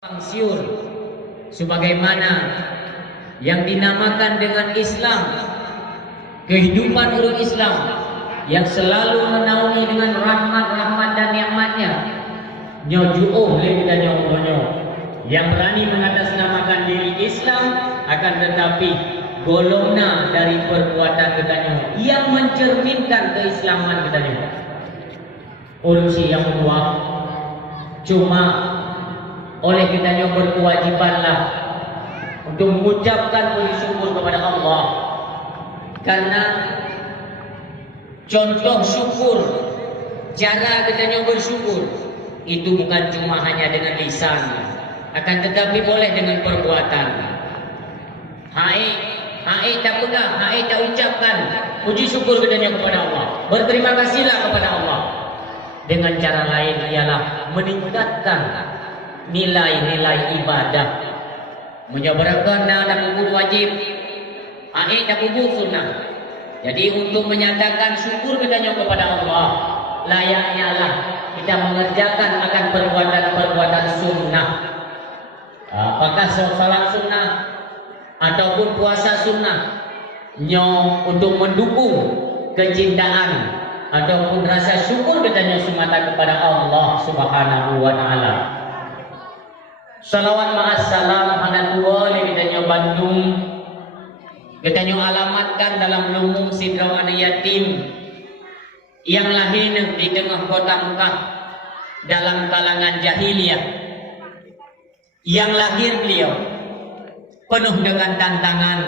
Pangsiur sebagaimana yang dinamakan dengan Islam, kehidupan urut Islam yang selalu menaungi dengan rahmat dan nikmatnya. Nyojuuh kita nyokonyo yang berani mengatasnamakan diri Islam, akan tetapi golongna dari perbuatan ketanyo yang mencerminkan keislaman ketanyo. Urusi yang kedua, cuma oleh kita berkewajibanlah untuk mengucapkan puji syukur kepada Allah, karena contoh syukur, cara kita bersyukur itu bukan cuma hanya dengan lisan, akan tetapi boleh dengan perbuatan. Hai tak pegang, hai tak ucapkan puji syukur kita kepada Allah, berterima kasihlah kepada Allah. Dengan cara lain ialah meningkatkan nilai-nilai ibadah, menyabarakan dan kubur wajib, dan kubur sunnah. Jadi untuk menyatakan syukur kita kepada Allah, layaknya lah kita mengerjakan akan perbuatan-perbuatan sunnah. Apakah salat sunnah ataupun puasa sunnah, untuk mendukung kecintaan ataupun rasa syukur kita semata kepada Allah Subhanahu wa Ta'ala. Salawat ma'assalam ala tuwali kita Bandung, kita alamatkan dalam lumung Sidraw anak yatim yang lahir di tengah kota Mekah dalam kalangan jahiliyah. Yang lahir beliau penuh dengan tantangan,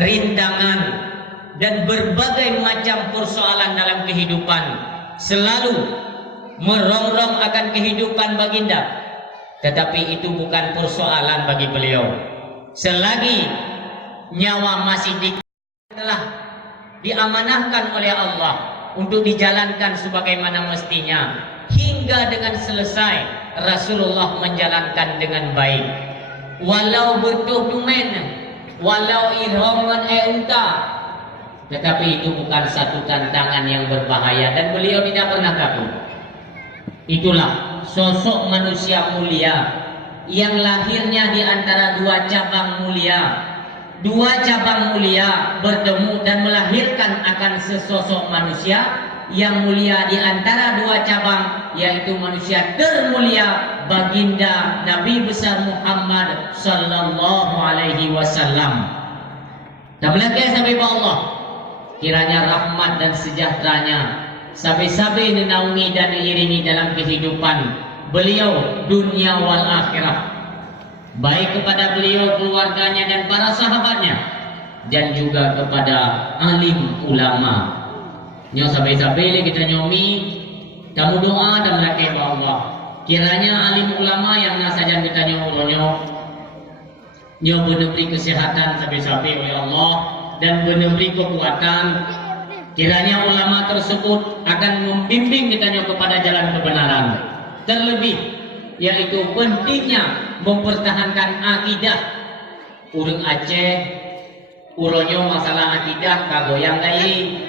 rintangan, dan berbagai macam persoalan dalam kehidupan, selalu merongrong akan kehidupan baginda. Tetapi itu bukan persoalan bagi beliau. Selagi nyawa masih telah diamanahkan oleh Allah untuk dijalankan sebagaimana mestinya, hingga dengan selesai Rasulullah menjalankan dengan baik. Walau bertuh dumen, walau irhongan unta, tetapi itu bukan satu tantangan yang berbahaya dan beliau tidak pernah takut. Itulah sosok manusia mulia yang lahirnya di antara dua cabang mulia. Dua cabang mulia bertemu dan melahirkan akan sesosok manusia yang mulia di antara dua cabang, yaitu manusia termulia baginda Nabi besar Muhammad sallallahu alaihi wasallam. Dan belakang sampai Allah, kiranya rahmat dan sejahteranya sabi-sabi menaungi dan mengiringi dalam kehidupan beliau dunia wal akhirah, baik kepada beliau, keluarganya dan para sahabatnya, dan juga kepada alim ulama. Nyo sabi-sabi kita nyomi kamu doa dan melaki Allah, kiranya alim ulama yang nasajan kita nyo beri kesehatan sabi-sabi oleh Allah dan beri kekuatan. Kiranya ulama tersebut akan membimbing kita kepada jalan kebenaran. Terlebih yaitu pentingnya mempertahankan akidah. Urang Aceh uronyo masalah akidah kagoyang gai.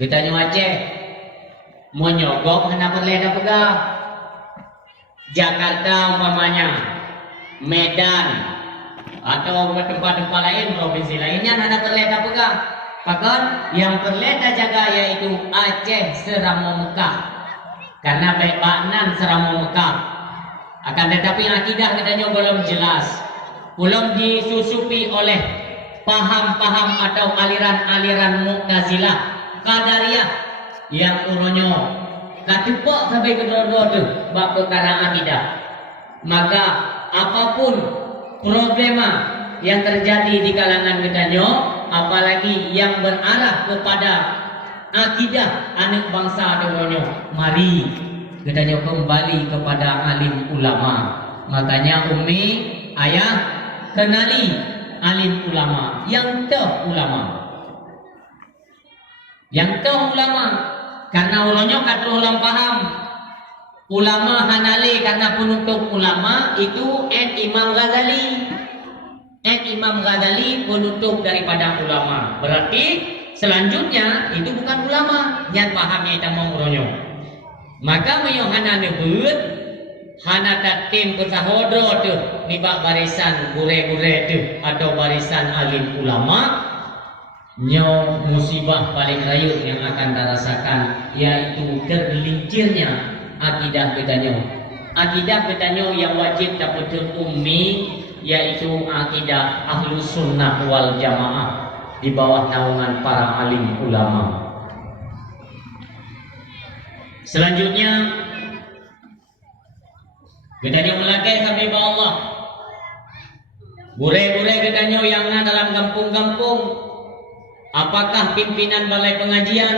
Kita Aceh menyogok hendak berleda pegah. Jakarta umpamanya, Medan atau tempat-tempat lain, provinsi lainnya hendak berleda pegah. Bahkan yang berleda jaga yaitu Aceh Seramo Mekah, karena baik baknan Seramo Mekah. Akan tetapi akidah kita belum jelas, belum disusupi oleh paham-paham atau aliran-aliran Mu'tazilah, Qadariyah yang uronyo katupok sampai kedua-dua tu bab perkara akidah. Maka apapun problema yang terjadi di kalangan kita apalagi yang berarah kepada akidah anak bangsa Indonesia, mari kita kembali kepada alim ulama. Makanya umi ayah kenali alim ulama, yang tahu ulama, karena ulama kata ulam paham. Ulama hanali karena penutup ulama itu Imam Ghazali. Imam Ghazali penutup daripada ulama. Berarti selanjutnya itu bukan ulama yang pahamnya kita mau uronyo. Maka meyohana nebut hana tatim pesahodro tu nibak barisan gure-gure tu atau barisan alim ulama, nyo musibah paling rayut yang akan dirasakan yaitu tergelincirnya akidah ketanyo. Akidah ketanyo yang wajib dapat ummi yaitu akidah Ahlus Sunnah wal Jamaah di bawah naungan para alim ulama. Selanjutnya ketanyo melakai sampai ba Allah. Gure-gure ketanyo yang na dalam kampung-kampung, apakah pimpinan balai pengajian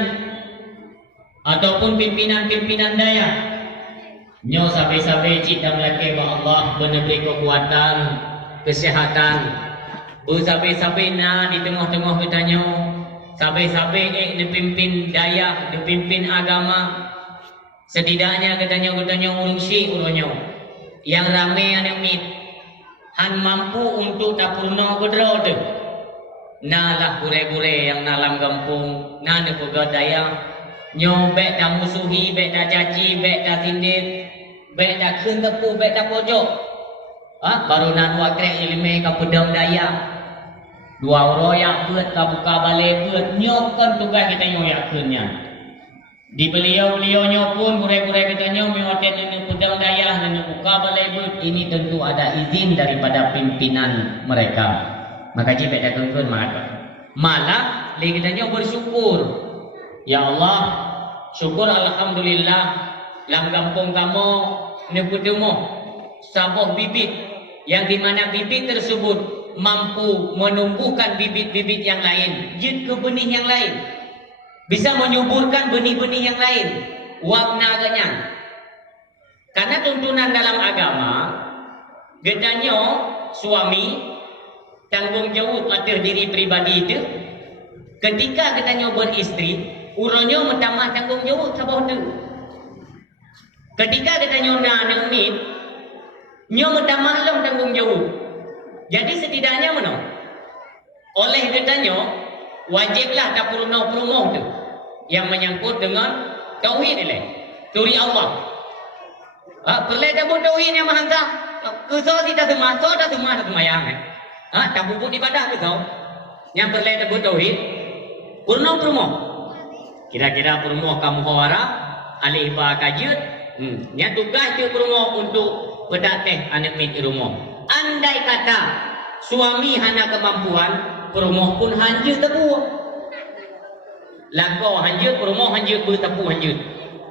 ataupun pimpinan-pimpinan daya, nyo sampai-sampai cita melakai ba Allah menebri kekuatan, kesehatan, sampai-sampai na di tengah-tengah ketanyo, sampai-sampai dipimpin daya, dipimpin agama. Setidaknya ketanyo urung syik urunyo yang ramai anak mit han mampu untuk tapurno kedro tu nalah gure-gure yang dalam kampung na ne pegadaya nyo bek dah musuhi, bek dah caci, bek dah sindir, bek dah keun tepu, bek dah pojok. Baru nan wakrek ilme ka pedang daya dua royak beut ka buka balik beut nyokon tugas kita nyoyak keunnya. Di beliau-beliaunya pun gure-gure katanya mewaten ini pedang daya dan buka balai but, ini tentu ada izin daripada pimpinan mereka. Maka jika ada kengkun malah katanya bersyukur. Ya Allah, syukur alhamdulillah dalam kampung kamu neputemu sabuh bibit yang dimana bibit tersebut mampu menumbuhkan bibit-bibit yang lain, jid ke benih yang lain. Bisa menyuburkan benih-benih yang lain. Warna agaknya. Karena tuntunan dalam agama, gedanya suami tanggung jawab atas diri pribadi itu. Ketika gedanya beristri, urangnya mentamah tanggung jawab sabah itu. Ketika gedanya nak mit, nyo mentamah lam tanggung jawab. Jadi setidaknya mana? Oleh gedanya wajiblah dapur perumoh tu yang menyangkut dengan tauhid ni, turi Allah. Perlu dapur tauhid yang mahanta. Kesau tidak semua, so dah semua yang. Tak bubuk ibadah kesau. Yang perlu dapur tauhid, perumoh. Kira-kira perumoh kamu harap alih ba kajut. Yang tugas dia perumoh untuk bedak teh anak mit rumah. Andai kata suami hana kemampuan, perumoh pun hanjut tebu. Lagu hanjut, perumoh hanjut, bertepu hanjut.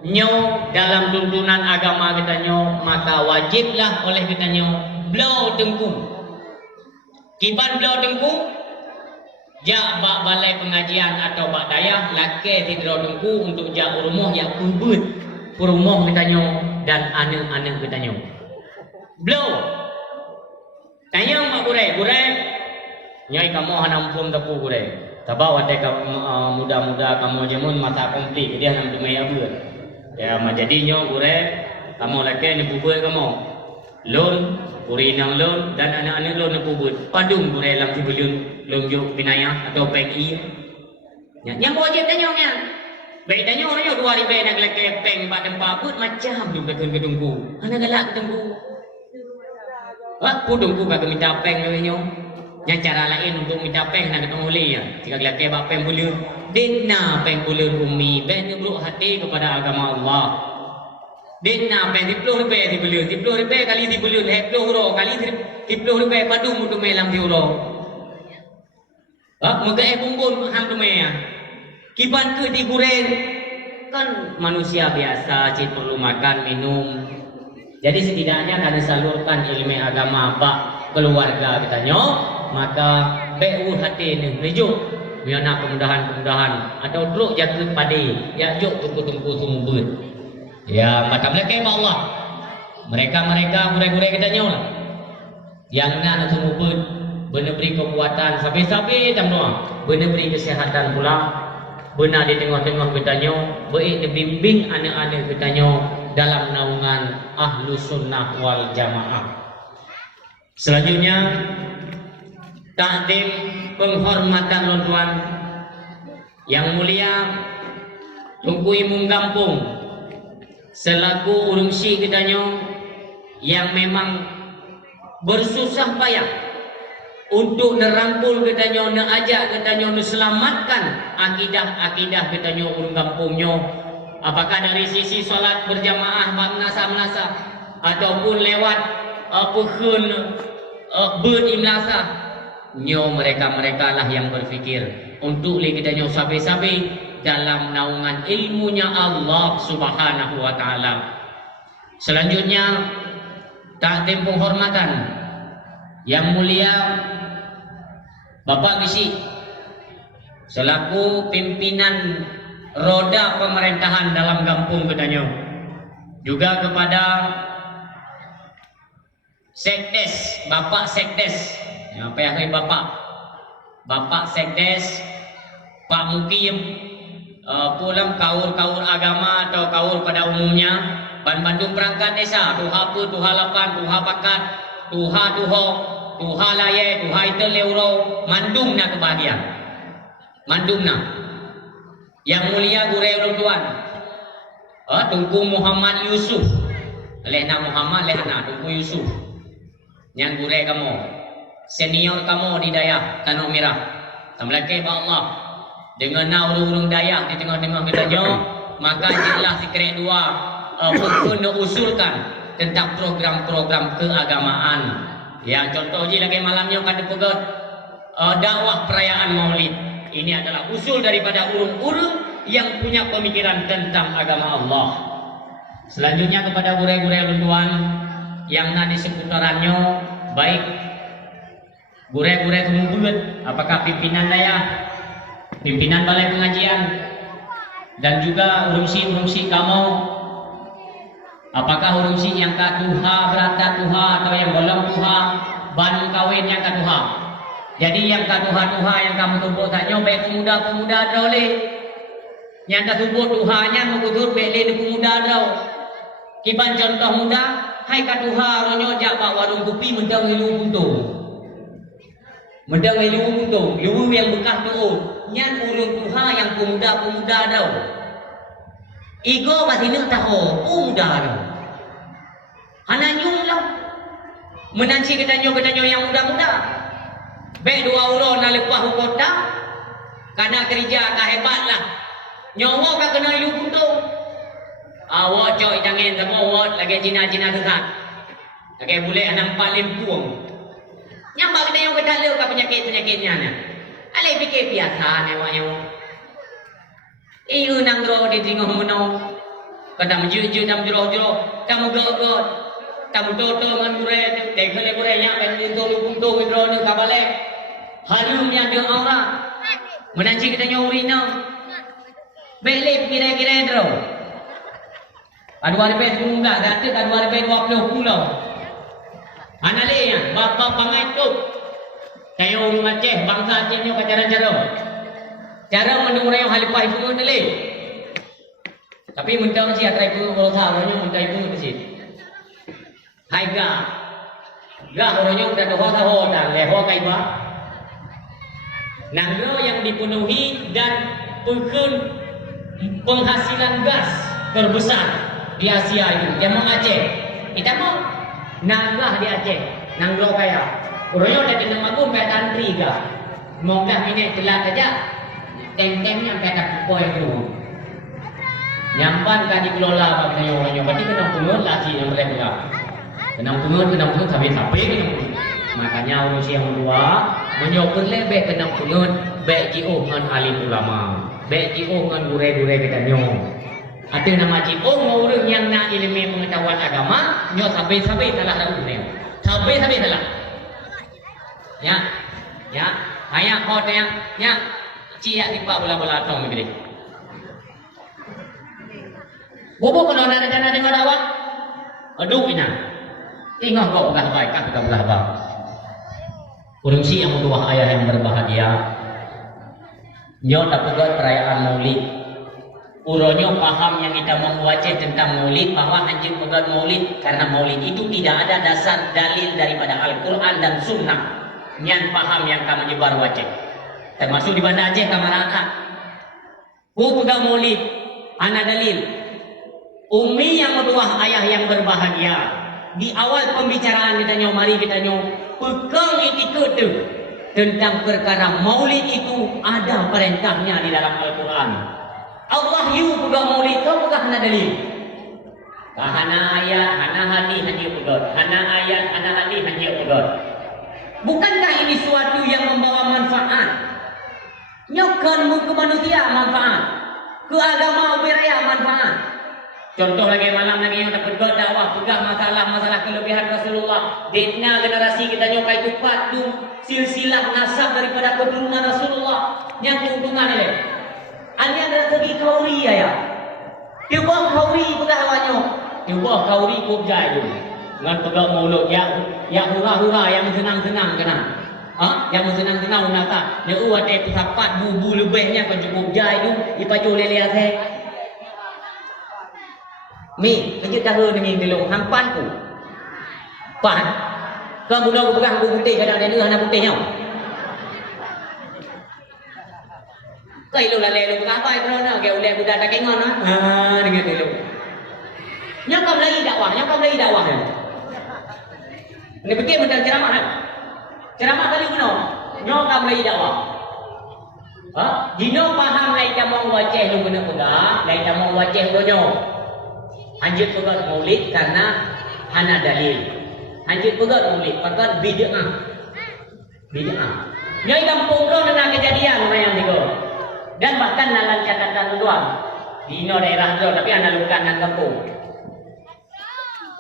Nyo dalam tuntunan agama kita nyo, maka wajiblah oleh kita nyo belau tengku. Kiban belau tengku, jak bak balai pengajian atau bak dayah, laki tidro tengku untuk jak perumoh yang kubut. Perumoh kita nyo dan anak-anak kita nyo. Belau. Tanya mak gure, nyai kamu hanampun tepu gure. Tabau ada muda-muda kamu jemun masa komplit dia nam dumai apa. Ya majadinya gure kamu laki ni bubur kamu. Lon, uri nang lon dan anak-anak lon ni bubur. Padung gure lam sibulun lonjuk binaya atau PKI. Yang wajib tanya nya. Baik tanya orangnya 2000 nak laki peng bak tempat put macam tu gedung-gedungku. Ana galak gedungku. Kudungku kagak minta peng kawinyo. Yang cara lain untuk minta peng nak ketemu boleh ya. Jika laki bak peng bulu, dena peng bulu umi, ben buruk hati kepada agama Allah. Dena peng 10 rupiah di bulu, 10 rupiah kali di bulu, 10 euro kali 10 rupiah padu mutu melam di euro. Muka bumbun ham tu mea. Kiban ke digoreng kan manusia biasa, cik perlu makan, minum. Jadi setidaknya kami salurkan ilmu agama apa keluarga kita nyo, maka beul hati ni rejuk biar nak kemudahan atau duduk jaga padi ya juk tunggu sumber ya mata mereka ya Allah mereka gure-gure kita nyo lah yang nak sumber benar beri kekuatan sampai jam doa benar beri kesehatan pula benar di tengah-tengah kita nyo baik dibimbing anak-anak kita nyo dalam naungan Ahlus Sunnah wal Jamaah. Selanjutnya takdim penghormatan tuan yang mulia Tunku Imung Kampung selaku urung syik kita nyo yang memang bersusah payah untuk nerangkul katanya, ajak katanya, selamatkan akidah katanya urang kampungnya, apakah dari sisi solat berjamaah menasa ataupun lewat pehun berimlasa. Nyo mereka lah yang berfikir untuk katanya sabi-sabi dalam naungan ilmunya Allah Subhanahu wa taala. Selanjutnya takdim penghormatan yang mulia Bapak Gisi selaku pimpinan roda pemerintahan dalam kampung Kedanyo, juga kepada Sekdes, Bapak Sekdes, apa yang Bapak Sekdes, Pak Mukim, pulang kaur agama atau kaur pada umumnya, Bandung perangkat desa, Tuha Pu, Tuha Lapan, Tuha Pakat, Tuha Tuho, Tuha Laye, Tuha Itel Leuro, Mandumna kebahagiaan, Mandumna. Yang mulia Gure Orang Tuan, Tunku Muhammad Yusuf, Lehna Muhammad, Lehna Tunku Yusuf. Yang Gure kamu, senior kamu di Dayak Tanah Merah. Tamlake ba Allah dengan urung Dayak di tengah-tengah kita, maka jelas sekret dua usulkan tentang program-program keagamaan. Ya, contoh je lagi malamnya kan dipegat dakwah perayaan Maulid. Ini adalah usul daripada urung-urung yang punya pemikiran tentang agama Allah. Selanjutnya kepada gure-gure lunduan yang nanti seputarannya, baik gure-gure kemudian, apakah pimpinan daerah, pimpinan balai pengajian, dan juga urungsi kamu, apakah urungsi yang katuha, berata tuha, atau yang golong tuha, ban kawin yang katuha. Jadi yang katuha yang kamu tubuh tanya, baik pemuda boleh. Yang katubuh tuhanya mengutur beli pemuda dah. Kiban contoh muda, hai katuha ronyo jak pak warung kopi mendang ilu buntung. Mendang ilu buntung, ilu yang bekas tu. Nyan urung tuha yang pemuda dah. Igo masih nak tahu pemuda dah. Hananyung lah. Menanci ketanyo yang muda-muda. Baik dua orang nak lepas kota, karena kerja kah hebat lah. Nyawa kah kena ilu buntung. Awak cok jangan sama awak lagi Cina-Cina kesat. Lagi boleh anak paling puang. Nyampak kena yang kedala kah penyakit-penyakitnya ni. Alai fikir biasa ni awak yang. Iu nang ro di tengah menau. Kadang menjujur dan jero-jero, kamu got. Kamu toto dengan gure, dekale gure nya ben itu lu buntung bro ni kabale. Halumnya dia orang. Menanci kita nyorina. Beli kira-kira bro. Adu RP tunggal, datuk adu RP 20 pulau. Anale ya, bapak pangai tu. Kayo urung Aceh, bangsa Aceh nyo cara-cara. Cara mendengar yang halipah itu nele. Tapi mentang si atrai pu kalau sahaja mentang itu mesti. Hai ga orangnya udah doa dan leho kaiba. Nangro yang dipenuhi dan penghasilan gas terbesar di Asia itu. Dia mau Aceh. Kita mau nanggah di Aceh. Nangro kaya. Orangnya udah kena magum kayak tantri ga. Moga ini telat aja. Teng-tengnya kayak kupoi itu. Nyampan kan dikelola bagi orangnya. Berarti kena pungut lagi yang mereka. Kena pungut sampai makanya urusi yang kedua menyokong lebih kena pungut baik jiu dengan alim ulama, baik jiu dengan gure-gure kita nyo. Atau nama jiu orang yang nak ilmu pengetahuan agama nyo sampai salah rakyat. Sampai salah. Ya. Ayah kau ya. Cia di pak bola-bola atau begini. Bobo kalau nak rencana dengan awak, aduh ina. Ingat kau belah baik, kita belah baik. Urungsi yang kedua ayah yang berbahagia. Nyo tak pegat perayaan Maulid. Uronyo paham yang kita membaca tentang Maulid, bahwa anjing pegat Maulid karena Maulid itu tidak ada dasar dalil daripada Al-Quran dan Sunnah. Nyan paham yang kamu nyebar wajib. Termasuk di Banda Aceh kamaraka. Ku pegat Maulid, anak dalil. Umi yang kedua ayah yang berbahagia. di awal pembicaraan kita nyo, mari kita nyo pegang etikot tu tentang perkara maulid itu ada perintahnya di dalam Al-Quran. Allah yu pegang maulid, kau pegang hana dalil. Hana ayat, hana hadis hanya pegang. Hana ayat, hana hadis hanya pegang. Bukankah ini suatu yang membawa manfaat? Nyokan ke manusia manfaat, ke agama ubiraya manfaat. Contoh lagi malam lagi yang dapat dakwah pegang masalah kelebihan Rasulullah. Dena generasi kita nyokai kupat tu silsilah nasab daripada keturunan Rasulullah yang keuntungan ni. Ani ada segi kauri ya. Tiba kauri pegang awanyo. Tiba kauri kubjai tu. Ngan pegang mulut yang hura-hura yang senang-senang kena. Yang senang-senang nata. Dia ada sapat bubu lebihnya kan cukup jai tu ipaju lele ase. Mi, kejut tahu dengan telung hampan ku. Pan. Kau budak aku pegang buku putih kadang dia anak putihnya. Kau ilu lah lelu apa itu na? Kau ulai budak tak kengon na? Dengan telung. Nyokap lagi dakwah, Ini betul betul ceramah kan? Ceramah tadi benar. Nyokap lagi dakwah. Dino paham lai tamong wajah lu kena pegang, lai tamong wajah lu nyo. Anjir pegang maulid karena hana dalil. Anjir pegang maulid pakat bid'ah. Nyai kampung lo dengan kejadian yang tiga. Dan bahkan dalam catatan luar. Dino daerah tu tapi ana lukan nan kampung.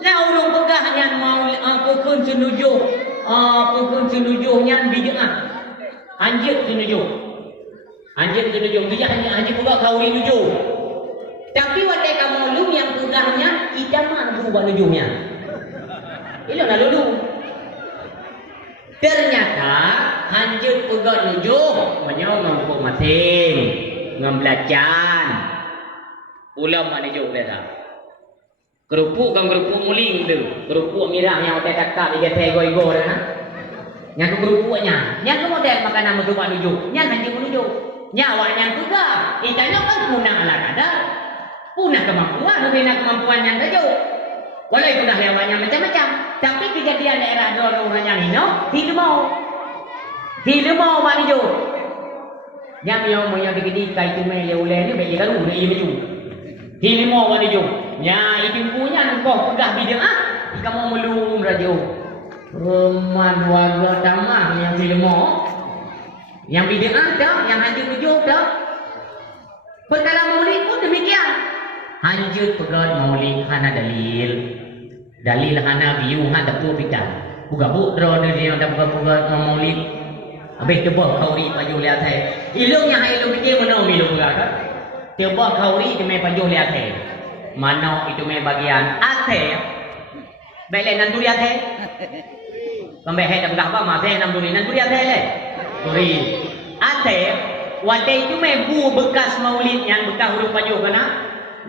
Nah urung pegang yang mau pukun senujuh. Pukun senujuh yang bid'ah. Anjir senujuh. Dia hanya pegang kauri nujuh. Tapi wadai kamu lulu yang pegangnya kita mampu buat nujungnya. Ilo nak lulu. Ternyata hanjut pegang nujuh menyau ngampuk mating, ngambelacan. Ulam mak nujuh dah tak. Kerupuk muling tu. Kerupuk mirah yang otak kakak dia tego-ego dah nah. Yang kerupuknya, yang model makanan musuh mak nujuh, yang hanjut menujuh. Nyawa yang pegang, ikannya kan punah lah kadar. Punah kemampuan, membina kemampuan yang tujuh. Walau punah hewannya macam-macam. Tapi kejadian daerah dua orangnya Nino, tidak mau maju. Yang yang digedi kai tu mele ulai ni bagi lalu dia maju. Tidak mau maju. Ya itu punya engkau pegang bidang jika mau melum radio. Roman warga tamah yang tidak mau. Yang bidang dah, yang hancur tujuh dah. Perkara maulid pun demikian. Hancur pegang maulid hana dalil. Dalil hana biu hana tu pitan. Buka budro dia dah pegang maulid. Habis tebak kauri paju lihat saya. Ilungnya hai ilung fikir mana ilung kan? Tebak kauri tu mai paju lihat saya. Mana itu mai bagian ate. Baiklah nan duri ate. Sampai hai dah apa masa nan duri ate le. Duri. Ate wadai itu mai bu bekas maulid yang bekas huruf paju kana.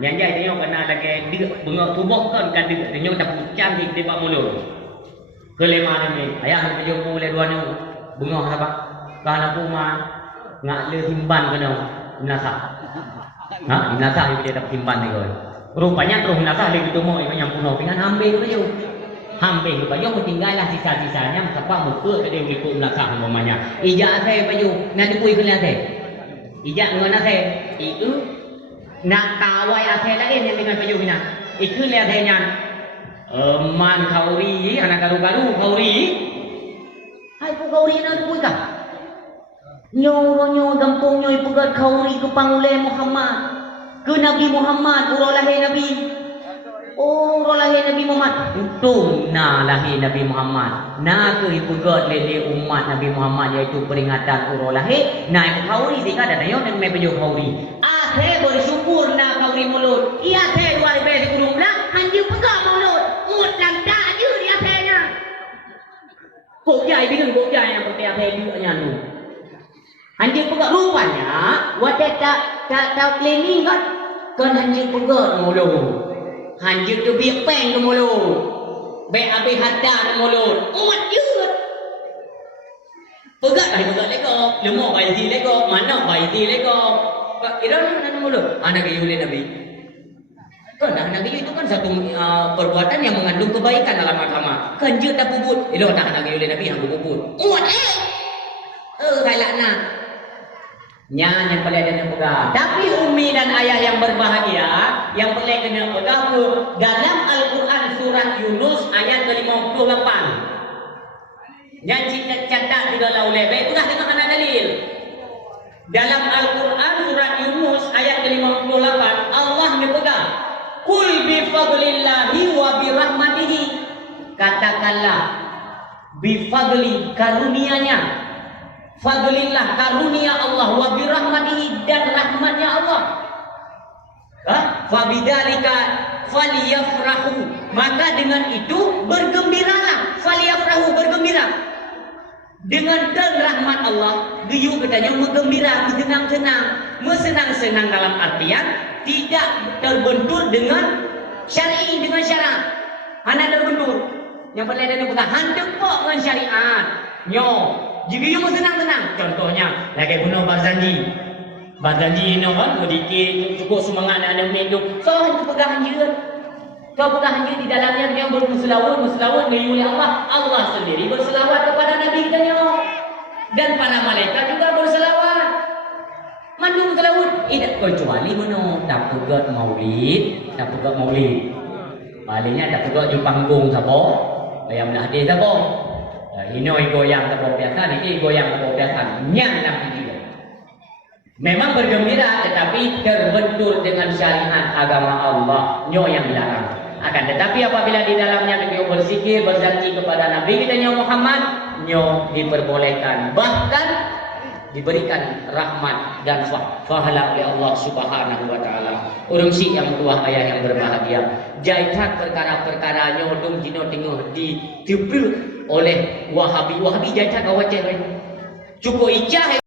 Yang dia kena lagi bunga tubuh kan dia dah cantik di bawah mulut. Kelemahan ni ayah paju mulai dua ni bunga apa? Kalau puma ngak le timban kena nasa. Nasa dia dapat timban ni kau. Rupanya terus nasa le gitu mau yang puno pingan ambil tu. Hampir lupa yang tinggallah sisa-sisanya siapa muka dia ikut belakang namanya. Ijak saya baju nak dipui kena saya. Ijak mana saya? Itu nak kawai saya lagi yang dengan baju bina. Itu lihat saya nyan. Man kauri anak baru kauri. Hai pu kauri nak dipui kah? Nyo gampung nyo ipugat kauri ke pangulai Muhammad. Ke Nabi Muhammad urang lahir Nabi. Oh, lahir Nabi Muhammad. Untung lahir Nabi Muhammad. Ke ipugat lele umat Nabi Muhammad iaitu peringatan urang lahir. Ibu kauri sehingga ada yang mai pejo kauri. Akhir bersyukur kauri mulut. Ia teh dua lebih kurung lah. Hanju pegang mulut. Mut lang dah je di akhirnya. Kok jai bingung kok jai yang putih akhir juga tu. Hanju pegang rupanya. Wadah tak cleaning kan. Kan hanju pegang mulut. Hanjir tu biar peng ke mulut. Baik habis hadar ke mulut. Umat jut. Pegat lego. Lemuk bayi lego. Mana bayi lego. Kira mana mulut? Anak ke yule Nabi. Kan dah nak itu kan satu perbuatan yang mengandung kebaikan dalam agama. Kan je tak puput. Ilo dah nak oleh Nabi yang puput. Uat kailak nak. Nya yang boleh kena pegang. Tapi umi dan ayah yang berbahagia, yang boleh kena pegang tu dalam Al-Quran surat Yunus ayat ke-58. Yang kita catat di dalam lebe itu dah dengar anak dalil. Dalam Al-Quran surat Yunus ayat ke-58 Allah menepegang Kul bifadlillahi wa birahmatihi. Katakanlah bifadli karunianya, fadlillah karunia Allah, wa birahmatihi dan rahmatnya Allah. Fabidzalika falyafrahu, maka dengan itu bergembiralah. Falyafrahu, bergembira dengan rahmat Allah. Geyu katanya menggembira, bersenang-senang. Bersenang-senang dalam artian tidak terbentur dengan syar'i, dengan syarat. Hanya terbentur. Yang paling ada yang hantu kok dengan syariat. Nyo, jika you bersenang-senang. Contohnya, lagi penuh Barzanji. Barzanji ini kan, dikit cukup semangat anak hidup. So, itu pegangan dia. Kau pegangan dia di dalamnya dia berselawat mengayuli Allah. Allah sendiri berselawat kepada Nabi kita. Dan para malaikat juga berselawat. Mandung selawat. Tidak kecuali mana tak pegat maulid. Palingnya tak pegat di panggung siapa. Bayang dah hadis siapa. Ini goyang siapa biasa, ini goyang siapa biasa. Nyang Nabi juga. Memang bergembira tetapi terbentur dengan syariat agama Allah. Nyo yang dilarang. Akan tetapi apabila di dalamnya beliau berzikir, berjanji kepada Nabi kita Muhammad, nyo diperbolehkan. Bahkan diberikan rahmat dan pahala oleh Allah Subhanahu wa taala. Urungsi yang tua ayah yang berbahagia. Jaitan perkara-perkara nyodong jino tengah ditiupil oleh Wahabi. Wahabi jaitan kawat cukup ijah